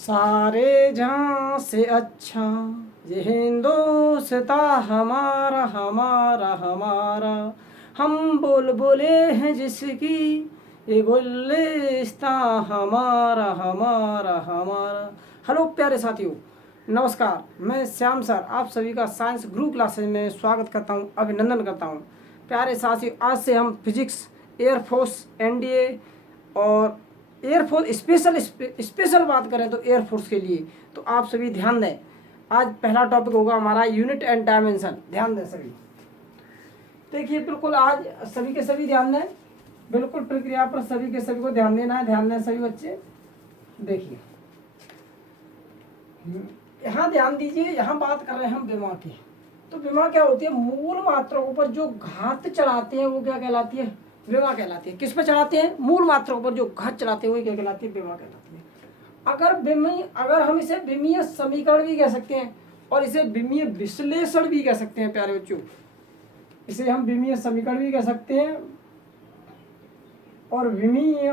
सारे जहां से अच्छा ये हिंदुस्तां हमारा हमारा हमारा, हम बोले हैं जिसकी ये गुलिस्तां हमारा हमारा हमारा। हेलो प्यारे साथियों, नमस्कार। मैं श्याम सर आप सभी का साइंस ग्रुप क्लासेज में स्वागत करता हूं, अभिनंदन करता हूं। प्यारे साथियों, आज से हम फिजिक्स, एयरफोर्स, एनडीए और एयरफोर्स स्पेशल बात करें तो एयरफोर्स के लिए, तो आप सभी ध्यान दें। आज पहला टॉपिक होगा हमारा यूनिट एंड डायमेंशन। ध्यान दें सभी। देखिए बिल्कुल आज सभी के सभी ध्यान दें, बिल्कुल प्रक्रिया पर सभी के सभी को ध्यान देना है। ध्यान दें सभी बच्चे। देखिए यहाँ ध्यान दीजिए, यहाँ बात कर रहे हैं हम विमा की। तो विमा क्या होती है? मूल मात्राओं पर जो घात चढ़ाते हैं वो क्या कहलाती है? विमा कहलाती है। किस पर चढ़ाते हैं? मूल मात्राओं पर जो घात चढ़ाते हैं वही क्या कहलाती है? विमा कहलाती है। अगर हम इसे विमीय समीकरण भी कह सकते हैं और इसे विमीय विश्लेषण भी कह सकते हैं। प्यारे बच्चों, इसे हम विमीय समीकरण भी कह सकते हैं और विमीय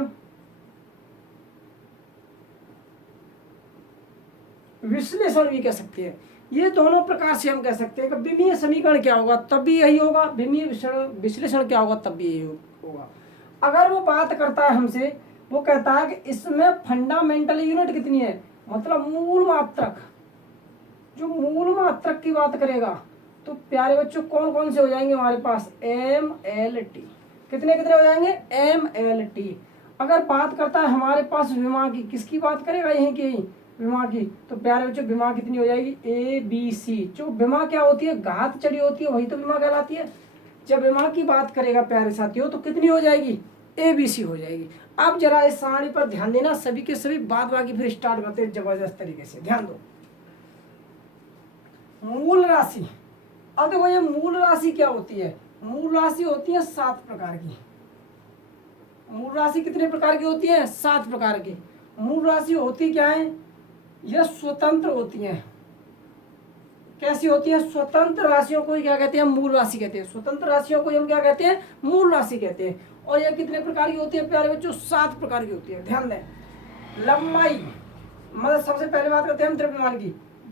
विश्लेषण भी कह सकते हैं। ये दोनों प्रकार से हम कह सकते हैं कि विमीय समीकरण क्या होगा तब भी यही होगा, विमीय विश्लेषण क्या होगा तब भी यही होगा। अगर वो बात करता है हमसे, वो कहता है कि इसमें फंडामेंटल यूनिट कितनी है, मतलब मूल मात्रक, जो मूल मात्रक की बात करेगा तो प्यारे बच्चों कौन कौन से हो जाएंगे हमारे पास? MLT। कितने कितने हो जाएंगे? MLT। अगर बात करता है हमारे पास विमा की, किसकी बात करेगा? यहीं की विमा की। तो प्यारे बच्चों विमा कितनी हो जाएगी? ABC। जो विमा क्या होती है? घात चढ़ी होती है, वही तो विमा कहलाती है। जब विमा की बात करेगा प्यारे साथियों तो कितनी हो जाएगी? ABC हो जाएगी। अब जरा इस सारणी पर ध्यान देना, सभी के सभी बात बाकी फिर स्टार्ट करते हैं जबरदस्त तरीके से। ध्यान दो। मूल राशि। अब देखो ये मूल राशि क्या होती है? मूल राशि होती है 7 प्रकार की। मूल राशि कितने प्रकार की होती है? 7 प्रकार की। मूल राशि होती क्या है? यह स्वतंत्र होती हैं। कैसी होती है? स्वतंत्र राशियों को क्या कहते हैं? मूल राशि कहते हैं। स्वतंत्र राशियों को हम क्या कहते हैं? मूल राशि कहते हैं। और यह कितने प्रकार की होती है प्यारे बच्चों? 7 प्रकार की होती है। ध्यान दें। लंबाई, मतलब सबसे पहले बात करते हैं हम द्रव्यमान की।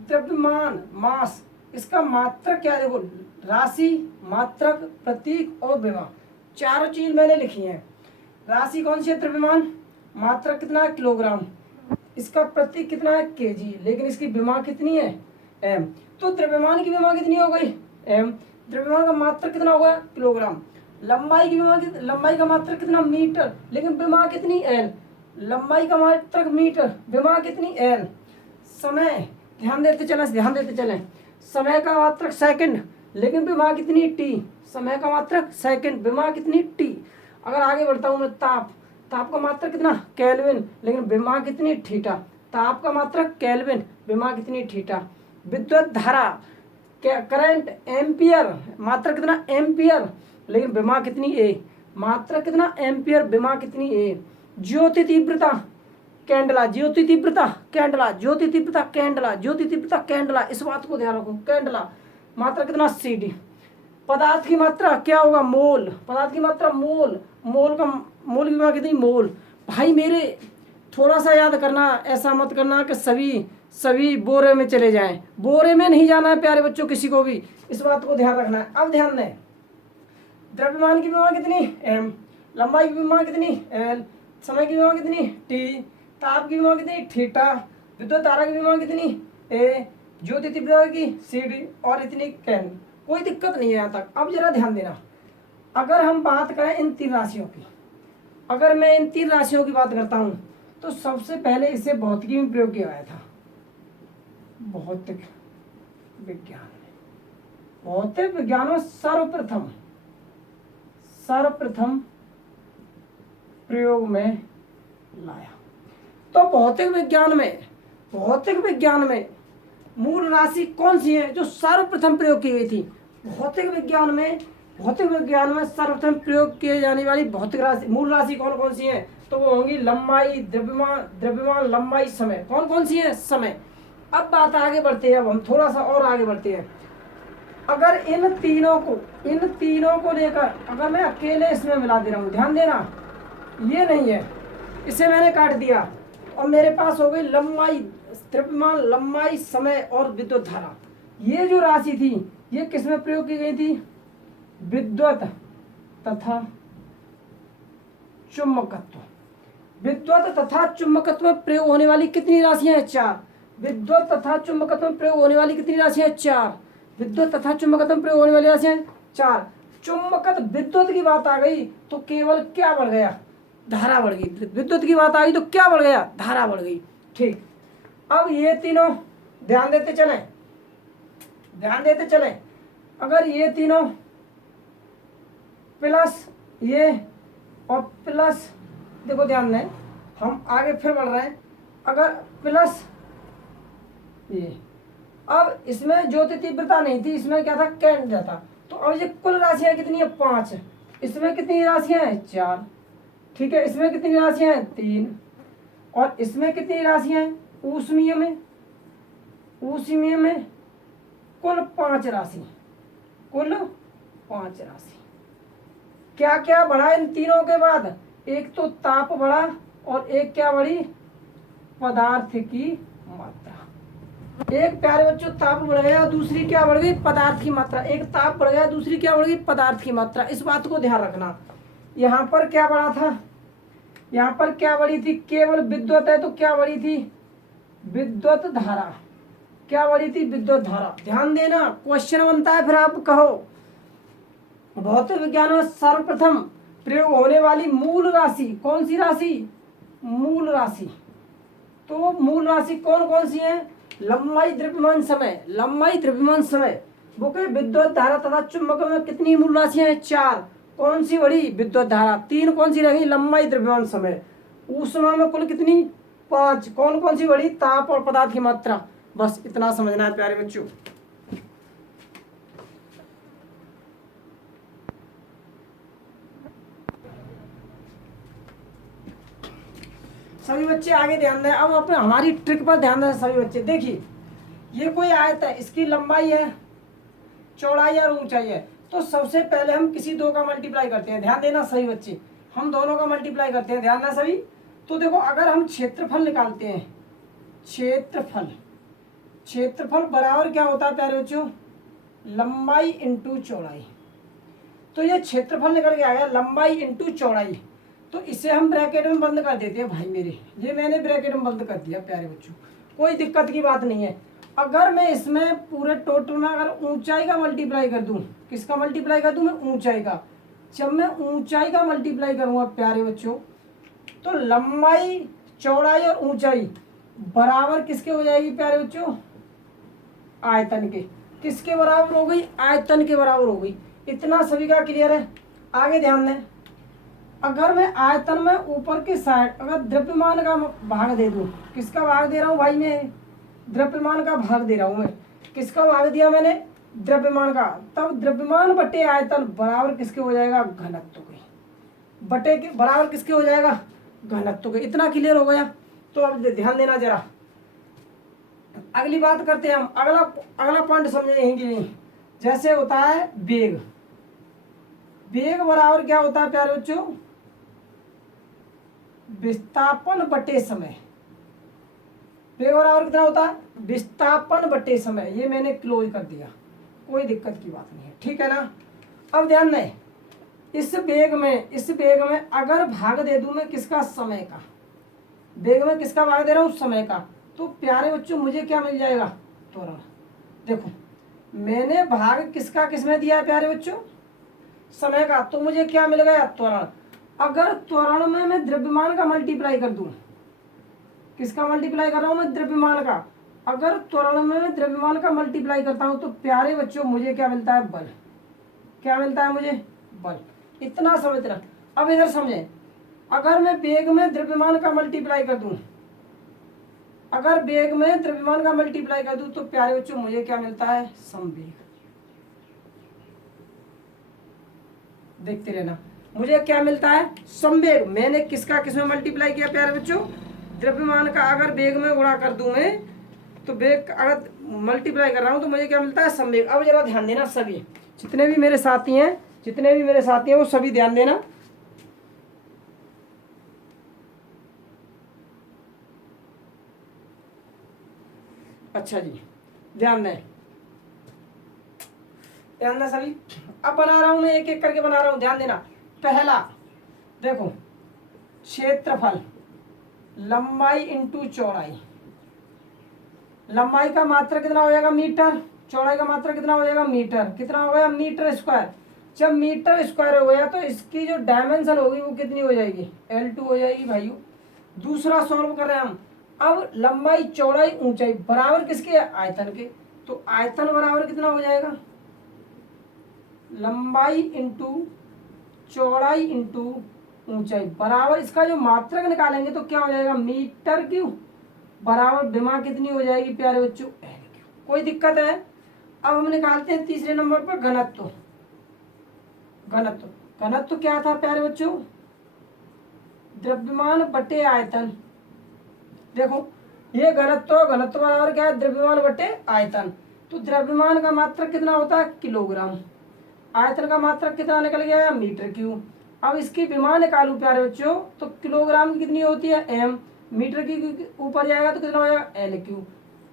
द्रव्यमान, मास, इसका मात्रक क्या है? देखो, राशि, मात्रक, प्रतीक और विमा, चारों चीज मैंने लिखी है। राशि कौन सी है? द्रव्यमान। मात्रक कितना है? किलोग्राम। इसका प्रतीक कितना है? केजी। लेकिन इसकी विमा कितनी है? M। तो द्रव्यमान की विमा कितनी हो गई? M। द्रव्यमान का मात्रक कितना होगा? किलोग्राम। लंबाई की विमा, लंबाई का मात्रक कितना? मीटर। लेकिन विमा कितनी? L। लंबाई का मात्रक मीटर, विमा कितनी? L। समय, ध्यान देते चलें। समय का मात्रक सेकंड, लेकिन विमा कितनी? T। समय का मात्रक सेकंड, विमा कितनी? T। अगर आगे बढ़ता हूं मैं, ताप, ताप का मात्रक कितना? केल्विन, लेकिन विमा कितनी? थीटा। ताप का मात्रक केल्विन, विमा कितनी? थीटा। विद्युत धारा, करंट, एम्पियर, मात्रक कितना? एम्पियर, लेकिन विमा कितनी? A। मात्रक कितना? एम्पियर, विमा कितनी? A। ज्योति तीव्रता, कैंडला, ज्योति तीव्रता कैंडला, ज्योति तीव्रता कैंडला, ज्योति तीव्रता कैंडला, इस बात को ध्यान रखो। कैंडला, मात्रक कितना? CD। पदार्थ की मात्रा क्या होगा? मोल। पदार्थ की मात्रा मोल, मोल की विमा कितनी? मोल। भाई मेरे थोड़ा सा याद करना, ऐसा मत करना कि सभी बोरे में चले जाएं। बोरे में नहीं जाना है प्यारे बच्चों किसी को भी, इस बात को ध्यान रखना है। अब ध्यान दें। द्रव्यमान की विमा कितनी? M। लंबाई की विमा कितनी? L। समय की विमा कितनी? T। ताप की विमा कितनी? थीटा। विद्युत धारा की विमा कितनी? A। ज्योति तीव्रता की CD और इतनी कैन। कोई दिक्कत नहीं है यहाँ तक। अब जरा ध्यान देना, अगर हम बात करें इन 3 राशियों की, अगर मैं इन 3 राशियों की बात करता हूं तो सबसे पहले इसे भौतिकी में प्रयोग किया गया था। भौतिक विज्ञान में सर्वप्रथम प्रयोग में लाया। तो भौतिक विज्ञान में मूल राशि कौन सी है जो सर्वप्रथम प्रयोग की गई थी? भौतिक विज्ञान में सर्वप्रथम प्रयोग किए जाने वाली भौतिक राशि, मूल राशि कौन कौन सी है? तो वो होंगी लंबाई, द्रव्यमान, लंबाई, समय। कौन कौन सी है? समय। अब बात आगे बढ़ते हैं, अब हम थोड़ा सा और आगे बढ़ते हैं। अगर इन तीनों को लेकर अगर मैं अकेले इसमें मिला दे रहा हूँ, ध्यान देना, ये नहीं है, इसे मैंने काट दिया और मेरे पास हो गई लंबाई, द्रव्यमान, लंबाई, समय और विद्युत धारा, ये जो राशि थी ये किसमें प्रयोग की गई थी? विद्युत तथा चुंबकत्व। विद्युत तथा चुंबकत्व में प्रयोग होने वाली कितनी राशियां हैं? 4। विद्युत तथा चुंबकत्व में प्रयोग होने वाली कितनी राशियां हैं? 4। विद्युत तथा चुंबकत्व में प्रयोग होने वाली राशियां 4। चुंबकत्व, विद्युत की बात आ गई तो केवल क्या बढ़ गया? धारा बढ़ गई। विद्युत की बात आ गई तो क्या बढ़ गया? धारा बढ़ गई। ठीक, अब ये तीनों ध्यान देते चले, ध्यान देते चले। अगर ये तीनों प्लस ये और प्लस, देखो ध्यान दें, हम आगे फिर बढ़ रहे हैं। अगर प्लस ये, अब इसमें ज्योति तीव्रता नहीं थी, इसमें क्या था? केंद्र था। तो अब ये कुल राशियां कितनी है? 5। इसमें कितनी राशियां हैं? 4। ठीक है, इसमें कितनी राशियां हैं? 3। और इसमें कितनी राशियां हैं? ऊष्मीय में, ऊष्मीय में कुल 5 राशि, कुल 5 राशि। क्या क्या बढ़ा इन तीनों के बाद? एक तो ताप बढ़ा और एक क्या बढ़ी? पदार्थ की मात्रा। एक प्यारे बच्चों ताप बढ़ गया, दूसरी क्या बढ़ गई? पदार्थ की मात्रा। एक ताप बढ़ गया, दूसरी क्या बढ़ गई? पदार्थ की मात्रा। इस बात को ध्यान रखना। यहाँ पर क्या बढ़ा था? यहाँ पर क्या बढ़ी थी? केवल विद्युत है तो क्या बढ़ी थी? विद्युत धारा। क्या बढ़ी थी? विद्युत धारा। ध्यान देना, क्वेश्चन बनता है फिर आप कहो। भौतिक विज्ञान में सर्वप्रथम प्रयोग होने वाली मूल राशि कौन सी राशि? मूल राशि। तो मूल राशि कौन कौन सी है? लंबाई, द्रव्यमान, समय। लंबाई, द्रव्यमान, समय। वो कहे विद्युत धारा तथा चुंबक में कितनी मूल राशियां हैं? 4। कौन सी बड़ी? विद्युत धारा। 3 कौन सी रहेगी? लंबाई, द्रव्यमान, समय। ऊष्मा में कुल कितनी? 5। कौन कौन सी बड़ी? ताप और पदार्थ की मात्रा। बस इतना समझना है प्यारे बच्चों। सभी बच्चे आगे ध्यान दें। अब अपने हमारी ट्रिक पर ध्यान दें सभी बच्चे। देखिए, ये कोई आयत है, इसकी लंबाई है, चौड़ाई और ऊंचाई है। तो सबसे पहले हम किसी दो का मल्टीप्लाई करते हैं। ध्यान देना सभी बच्चे, हम दोनों का मल्टीप्लाई करते हैं। ध्यान देना सभी। तो देखो, अगर हम क्षेत्रफल निकालते हैं, क्षेत्रफल, क्षेत्रफल बराबर क्या होता है प्यारे बच्चों? लंबाई इंटू चौड़ाई। तो ये क्षेत्रफल निकल के आया लंबाई इंटू चौड़ाई। तो इसे हम ब्रैकेट में बंद कर देते हैं भाई मेरे। ये मैंने ब्रैकेट में बंद कर दिया प्यारे बच्चों, कोई दिक्कत की बात नहीं है। अगर मैं इसमें पूरे टोटल में अगर ऊंचाई का मल्टीप्लाई कर दूं, किसका मल्टीप्लाई कर दूं? मैं ऊंचाई का। जब मैं ऊंचाई का मल्टीप्लाई करूंगा प्यारे बच्चों, तो लंबाई, चौड़ाई और ऊंचाई बराबर किसके हो जाएगी प्यारे बच्चों? आयतन के। किसके बराबर हो गई? आयतन के बराबर हो गई। इतना सभी का क्लियर है? आगे ध्यान दें। अगर मैं आयतन में ऊपर के साइड अगर द्रव्यमान का भाग दे दूं, किसका भाग दे रहा हूं भाई? मैं द्रव्यमान का भाग दे रहा हूं। मैं किसका भाग दिया? मैंने द्रव्यमान का। तब द्रव्यमान बटे आयतन बराबर किसके हो जाएगा? घनत्व के। बटे के बराबर किसके हो जाएगा? घनत्व के। इतना क्लियर हो गया? तो अब ध्यान देना जरा, अगली बात करते हैं हम। अगला पॉइंट समझेंगे। जैसे होता है वेग। वेग बराबर क्या होता है प्यारे बच्चों? विस्थापन बटे समय। वेग बराबर कितना होता है? विस्थापन बटे समय। ये मैंने क्लोज कर दिया, कोई दिक्कत की बात नहीं है, ठीक है ना? अब ध्यान दें, इस वेग में अगर भाग दे दूं मैं किसका? समय का। वेग में किसका भाग दे रहा हूं? समय का। तो प्यारे बच्चों मुझे क्या मिल जाएगा? त्वरण। देखो, मैंने भाग किसका किसमें दिया है प्यारे बच्चों? समय का। तो मुझे क्या मिल गया? त्वरण। अगर त्वरण में मैं द्रव्यमान का मल्टीप्लाई कर दूं, किसका मल्टीप्लाई कर रहा हूं मैं? द्रव्यमान का। अगर त्वरण में मैं द्रव्यमान का मल्टीप्लाई करता हूं तो प्यारे बच्चों मुझे क्या मिलता है? बल। क्या मिलता है मुझे? बल। इतना समझना। अब इधर समझें, अगर मैं वेग में द्रव्यमान का मल्टीप्लाई कर दूं, अगर वेग में द्रव्यमान का मल्टीप्लाई कर दूं तो प्यारे बच्चों मुझे क्या मिलता है? संवेग। देखते रहना, मुझे क्या मिलता है? संवेग। मैंने किसका किसमें मल्टीप्लाई किया प्यारे बच्चों? द्रव्यमान का। अगर वेग में गुणा कर दूं मैं, तो वेग अगर मल्टीप्लाई कर रहा हूं तो मुझे क्या मिलता है? संवेग। अब जरा ध्यान देना सभी, जितने भी मेरे साथी हैं वो सभी ध्यान देना। अच्छा जी, ध्यान दें, ध्यान दें सभी। अब बना रहा हूं मैं, एक एक करके बना रहा हूं, ध्यान देना। पहला देखो, क्षेत्रफल लंबाई इंटू चौड़ाई। लंबाई का मात्रक कितना हो जाएगा मीटर, चौड़ाई का मात्रक कितना हो जाएगा मीटर, कितना हो गया मीटर स्क्वायर। जब मीटर स्क्वायर हो गया तो इसकी जो डायमेंशन होगी वो कितनी हो जाएगी, L2 हो जाएगी भाइयों। दूसरा सॉल्व कर रहे हैं हम। अब लंबाई चौड़ाई ऊंचाई बराबर किसके, आयतन के। तो आयतन बराबर कितना हो जाएगा, लंबाई इंटू चौड़ाई इंटू ऊंचाई बराबर इसका जो मात्रक निकालेंगे तो क्या हो जाएगा, मीटर क्यूब बराबर विमा कितनी हो जाएगी प्यारे बच्चों, कोई दिक्कत है। अब हम निकालते हैं तीसरे नंबर पर घनत्व। घनत्व घनत्व क्या था प्यारे बच्चों, द्रव्यमान बटे आयतन। देखो ये घनत्व, घनत्व बराबर क्या है, द्रव्यमान बटे आयतन। तो द्रव्यमान का मात्रक कितना होता है, किलोग्राम। आयतन का मात्रक कितना निकल गया, मीटर क्यूब। अब इसकी विमा निकालू प्यारे बच्चों तो किलोग्राम की कितनी होती है, एम। मीटर की ऊपर जाएगा तो कितना हो जाएगा, एल क्यूब।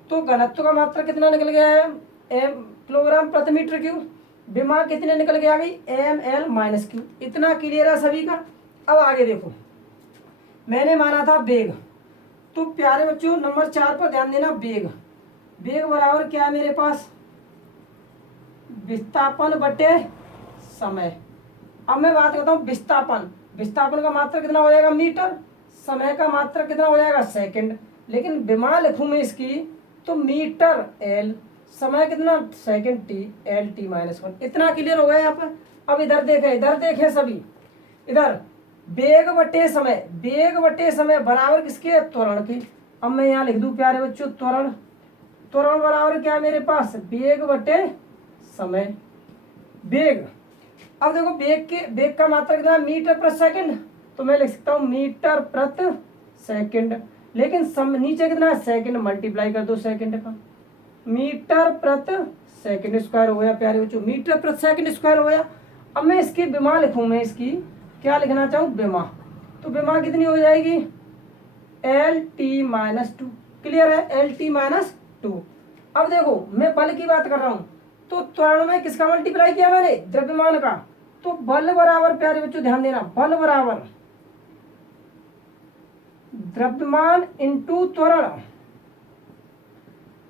तो घनत्व का मात्रक कितना निकल गया है, एम किलोग्राम प्रति मीटर क्यूब। विमा कितने निकल के आ गई, एम एल माइनस क्यू। इतना क्लियर है सभी का। अब आगे देखो, मैंने माना था वेग, तो प्यारे बच्चों नंबर 4 पर ध्यान देना। वेग, वेग बराबर क्या है मेरे पास, विस्थापन बटे समय। अब मैं बात करता हूँ विस्थापन। विस्थापन का मात्रक कितना हो जाएगा मीटर, समय का मात्रक कितना हो जाएगा सेकंड। लेकिन विमा लिखूं मैं इसकी तो मीटर एल, समय कितना second T, L T minus 1। इतना क्लियर हो गया यहाँ पर। अब इधर देखें सभी, इधर वेग बटे समय, वेग बटे समय बराबर किसके, त्वरण की। अब मैं यहाँ लिख दूं प्यारे बच्चों त्वरण। त्वरण बराबर क्या है मेरे पास, वेग बटे समय। वेग, अब देखो वेग का मात्रक कितना, मीटर प्रति सेकंड। तो मैं लिख सकता हूँ मीटर प्रति सेकंड। लेकिन नीचे कितना है, सेकंड, मल्टीप्लाई कर दो सेकंड का। मीटर प्रति सेकंड स्क्वायर हो गया प्यारे बच्चों, मीटर प्रति सेकंड स्क्वायर हो गया। अब मैं इसकी विमा लिखूं, मैं इसकी क्या लिखना चाहूँ, विमा। तो विमा कितनी हो जाएगी, एल टी माइनस 2। क्लियर है, एल टी माइनस 2। अब देखो मैं बल की बात कर रहा हूँ, तो त्वरण में किसका मल्टीप्लाई किया मैंने, द्रव्यमान का। तो बल बराबर प्यारे बच्चों ध्यान देना, बल बराबर द्रव्यमान इंटू त्वरण।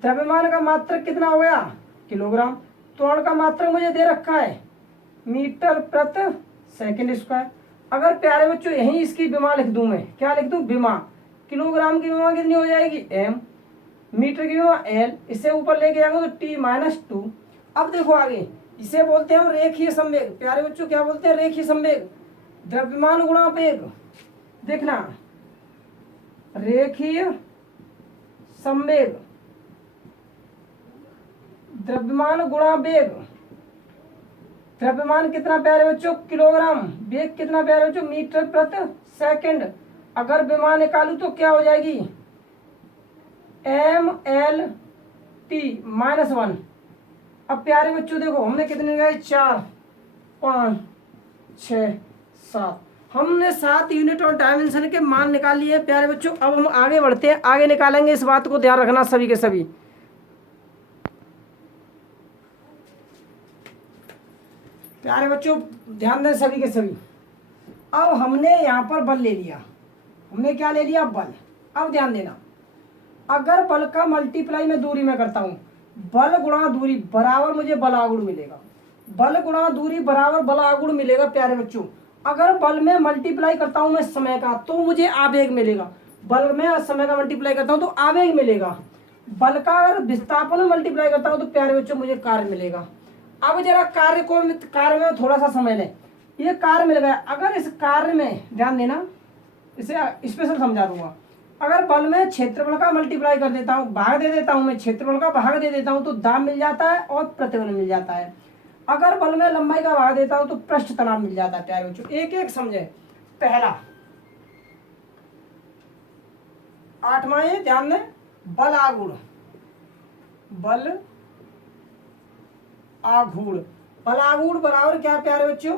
द्रव्यमान का मात्रक कितना हो गया, किलोग्राम। त्वरण का मात्रक मुझे दे रखा है मीटर प्रति सेकंड स्क्वायर। अगर प्यारे बच्चों यही इसकी विमा लिख दूं, मैं क्या लिख दूं, विमा। किलोग्राम की विमा कितनी हो जाएगी, एम। मीटर की विमा एल। इससे ऊपर लेके जाएंगे तो टी माइनस 2। अब देखो आगे, इसे बोलते हैं रेखीय संवेग। प्यारे बच्चों क्या बोलते हैं, रेखीय संवेग। द्रव्यमान गुणा वेग। देखना, रेखीय संवेग, द्रव्यमान गुणा वेग। द्रव्यमान कितना प्यारे बच्चों, किलोग्राम। वेग कितना प्यारे बच्चों, मीटर प्रति सेकंड। अगर विमा निकालू तो क्या हो जाएगी, एम एल टी माइनस 1। अब प्यारे बच्चों देखो हमने कितने गए, 4 5 6 7। हमने 7 यूनिट और डायमेंशन के मान निकाल लिए प्यारे बच्चों। अब हम आगे बढ़ते हैं, आगे निकालेंगे, इस बात को ध्यान रखना सभी के सभी। प्यारे बच्चों ध्यान दें सभी के सभी। अब हमने यहाँ पर बल ले लिया, हमने क्या ले लिया, बल। अब ध्यान देना, अगर बल का मल्टीप्लाई मैं दूरी में करता हूँ, बल गुणा दूरी बराबर मुझे बल आगुण मिलेगा। बल गुणा दूरी बराबर बल आगुण मिलेगा प्यारे बच्चों। अगर बल में मल्टीप्लाई करता हूँ मैं समय का तो मुझे आवेग मिलेगा। बल में समय का मल्टीप्लाई करता हूँ तो आवेग मिलेगा। बल का अगर विस्थापन में मल्टीप्लाई करता हूँ तो प्यारे बच्चों मुझे कार्य मिलेगा। अब जरा कार्य में थोड़ा सा समय लें, ये कार्य मिल गया। अगर इस कार्य में ध्यान देना, इसे स्पेशल समझा दूंगा। अगर बल में क्षेत्रफल का मल्टीप्लाई कर देता हूँ, भाग दे देता हूँ, मैं क्षेत्रफल का भाग दे देता हूँ तो दाब मिल जाता है और प्रतिबल मिल जाता है। अगर बल में लंबाई का भाग देता हूँ तो पृष्ठ तनाव मिल जाता है प्यारे बच्चों। एक एक समझे। पहला 8वां ये ध्यान दें, बल आघूर्ण। बल आघूर्ण, बल आघूर्ण बराबर क्या प्यारे बच्चों,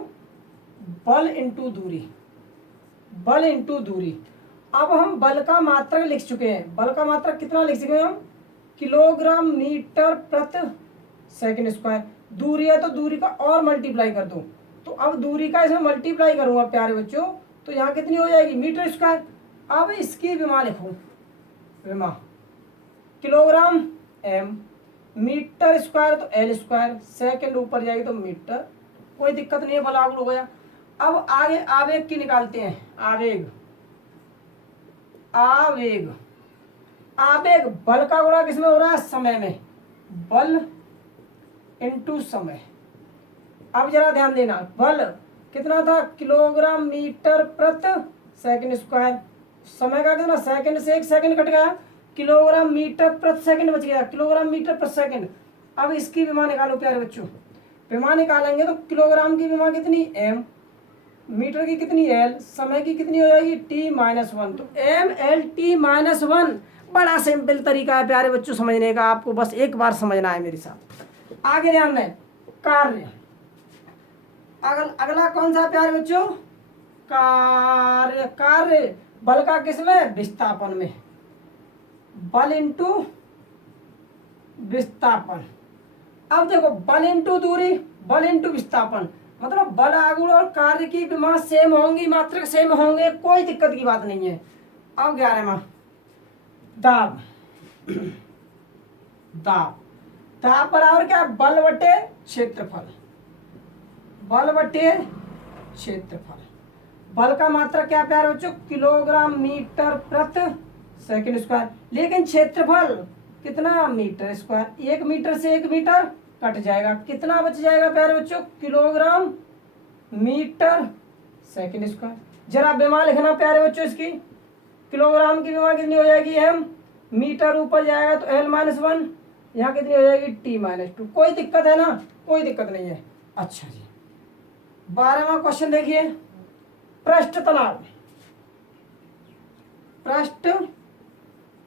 बल इंटू दूरी। बल इंटू दूरी। अब हम बल का मात्रक लिख चुके हैं। बल का मात्रक कितना लिख चुके हैं हम, किलोग्राम मीटर प्रति सेकंड स्क्वायर। दूरी है तो दूरी का और मल्टीप्लाई कर दो, तो अब दूरी का इसमें मल्टीप्लाई करूंगा प्यारे बच्चों, तो यहाँ कितनी हो जाएगी मीटर स्क्वायर। अब इसकी विमा लिखो, विमा किलोग्राम एम, मीटर स्क्वायर तो एल स्क्वायर, सेकंड ऊपर जाएगी तो मीटर, कोई दिक्कत नहीं है, बराबर हो गया। अब आगे आवेग की निकालते हैं, आवेग, आवेग, आवेग बल का गुणा किसमें हो रहा है, समय में, बल इनटू समय। अब जरा ध्यान देना, बल कितना था, किलोग्राम मीटर प्रति सेकंड स्क्वायर, समय का कितना, सेकंड से 1 सेकंड कट गया, किलोग्राम मीटर प्रति सेकंड बच गया, किलोग्राम मीटर प्रति सेकंड। अब इसकी विमा निकालो प्यारे बच्चों, विमा निकालेंगे तो किलोग्राम की विमा कितनी एम, मीटर की कितनी एल, समय की कितनी हो जाएगी t-1, तो एम एल t-1। बड़ा सिंपल तरीका है प्यारे बच्चों समझने का, आपको बस एक बार समझना है मेरे साथ। आगे ध्यान दें, कार्य, अगला कौन सा प्यारे बच्चों, कार्य, कार्य बल का किसमें, विस्थापन में, बल इंटू विस्थापन। अब देखो बल इंटू दूरी, बल इंटू विस्थापन, मतलब बल आगुण और कार्य की विमा सेम होंगी, मात्रक सेम होंगे, कोई दिक्कत की बात नहीं है। अब 11वां दाब, दाब, दाब बराबर क्या, बल बटे क्षेत्रफल, बल बटे क्षेत्रफल। बल का मात्रक क्या प्यारे बच्चों, किलोग्राम मीटर प्रति सेकंड स्क्वायर, लेकिन क्षेत्रफल कितना, मीटर स्क्वायर। 1 मीटर से 1 मीटर कट जाएगा, कितना बच जाएगा प्यारे बच्चों, किलोग्राम मीटर सेकंड स्क्वायर। जरा विमा लिखना प्यारे बच्चों इसकी, किलोग्राम की विमा कितनी हो जाएगी एम, मीटर ऊपर जाएगा तो l-1, यहाँ कितनी हो जाएगी t-2। कोई दिक्कत है ना, कोई दिक्कत नहीं है। अच्छा जी, 12वां क्वेश्चन देखिए, पृष्ठ तनाव, पृष्ठ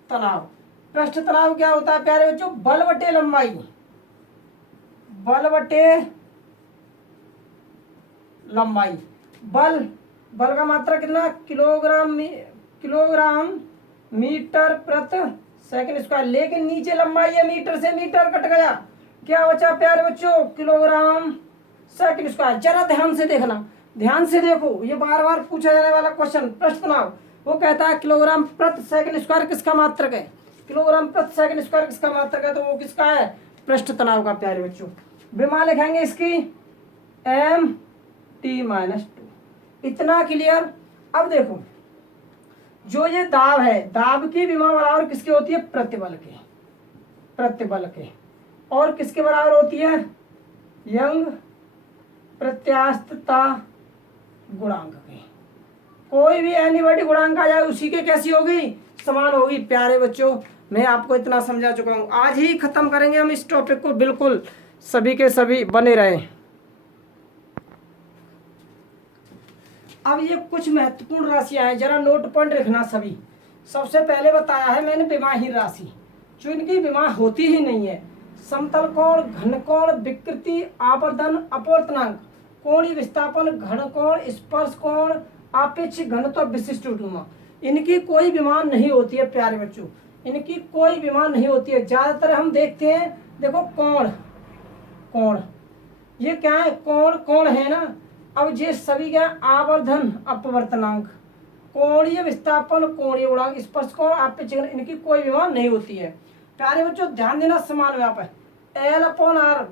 तनाव। पृष्ठ तनाव क्या होता है प्यारे बच्चों, बल बटे लंबाई, बल बटे लंबाई। बल, बल का मात्रा कितना, किलोग्राम मीटर प्रति सेकंड स्क्वायर, लेकिन नीचे लंबाई है, मीटर से मीटर कट गया, क्या बचा प्यारे बच्चों, किलोग्राम सेकंड स्क्वायर। जरा ध्यान से देखना, ध्यान से देखो, ये बार बार पूछा जाने वाला क्वेश्चन, पृष्ठ तनाव। वो कहता है किलोग्राम प्रति सेकंड स्क्वायर किसका मात्रक है, किलोग्राम प्रति सेकंड स्क्वायर किसका मात्रक है, तो वो किसका है, पृष्ठ तनाव का प्यारे बच्चों। विमा लिखेंगे इसकी m-2, इतना क्लियर। अब देखो, जो ये दाब है, दाब की विमा बराबर किसकी होती है, प्रतिबल के, प्रतिबल के, और किसके बराबर होती है, यंग प्रत्यास्थता गुणांक के। कोई भी एनीबॉडी गुणांक आ जाए उसी के कैसी होगी, समान होगी। प्यारे बच्चों मैं आपको इतना समझा चुका हूँ, आज ही खत्म करेंगे हम इस टॉपिक को, बिल्कुल सभी के सभी बने रहें। अब ये कुछ महत्वपूर्ण राशियां हैं, जरा नोट पॉइंट रखना सभी। सबसे पहले बताया है मैंने विमाहीन राशि, जो इनकी विमा होती ही नहीं है, समतल कोण, घन कोण, विकृति, आवर्धन, अपवर्तनांक, कोणीय विस्थापन, घन कोण, स्पर्श कोण, आपेक्षिक घनत्व, विशिष्ट विमा, इनकी कोई विमा नहीं होती है प्यारे बच्चों, इनकी कोई विमा नहीं होती है। ज्यादातर हम देखते हैं, देखो कोण, कोण ये क्या है, कोण, कोण है ना। अब ये सभी क्या, आवर्धन, अपवर्तनांक, कोणीय विस्थापन, कोणीय गुणांक, स्पर्श कोण, आपेक्षिक, इनकी कोई विमा नहीं होती है। प्यारे बच्चों ध्यान देना, समान व्याप है, L/R,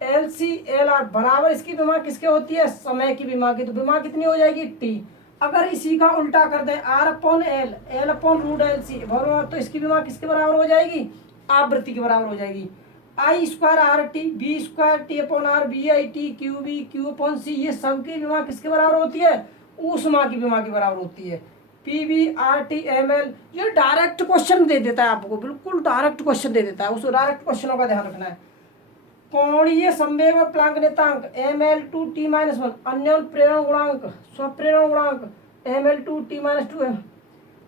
LC/LR बराबर इसकी विमा किसके होती है, समय की विमा की, तो विमा कितनी हो जाएगी T। अगर इसी का उल्टा कर दें, R/L, L/√LC बराबर, तो इसकी विमा किसके बराबर हो जाएगी, आवृत्ति के बराबर हो जाएगी। I²RT, B²T/R, BIT, QB, Q/C, ये सबकी विमा किसके बराबर होती है, ऊष्मा की विमा के बराबर होती है। PV/RT/ml, ये डायरेक्ट क्वेश्चन दे देता है आपको, बिल्कुल डायरेक्ट क्वेश्चन दे देता है, उस डायरेक्ट क्वेश्चनों का ध्यान रखना है। कोणीय संवेग और प्लांक नियतांक ml/T-1, अन्योन प्रेरण गुणांक, स्वप्रेरण गुणांक ml/T-2,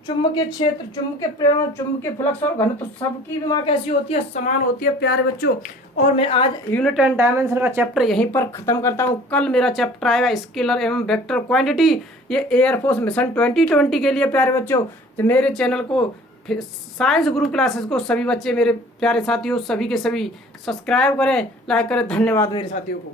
चुंबकीय क्षेत्र, चुंबकीय प्रेरण, चुंबकीय फ्लक्स और घनत्व, सबकी विमा कैसी होती है, समान होती है प्यारे बच्चों। और मैं आज यूनिट एंड डायमेंशन का चैप्टर यहीं पर खत्म करता हूँ। कल मेरा चैप्टर आएगा स्केलर एवं वेक्टर क्वांटिटी, ये एयरफोर्स मिशन 2020 के लिए प्यारे बच्चों। तो मेरे चैनल को साइंस गुरु क्लासेस को सभी बच्चे, मेरे प्यारे साथियों, सभी के सभी सब्सक्राइब करें, लाइक करें। धन्यवाद मेरे साथियों को।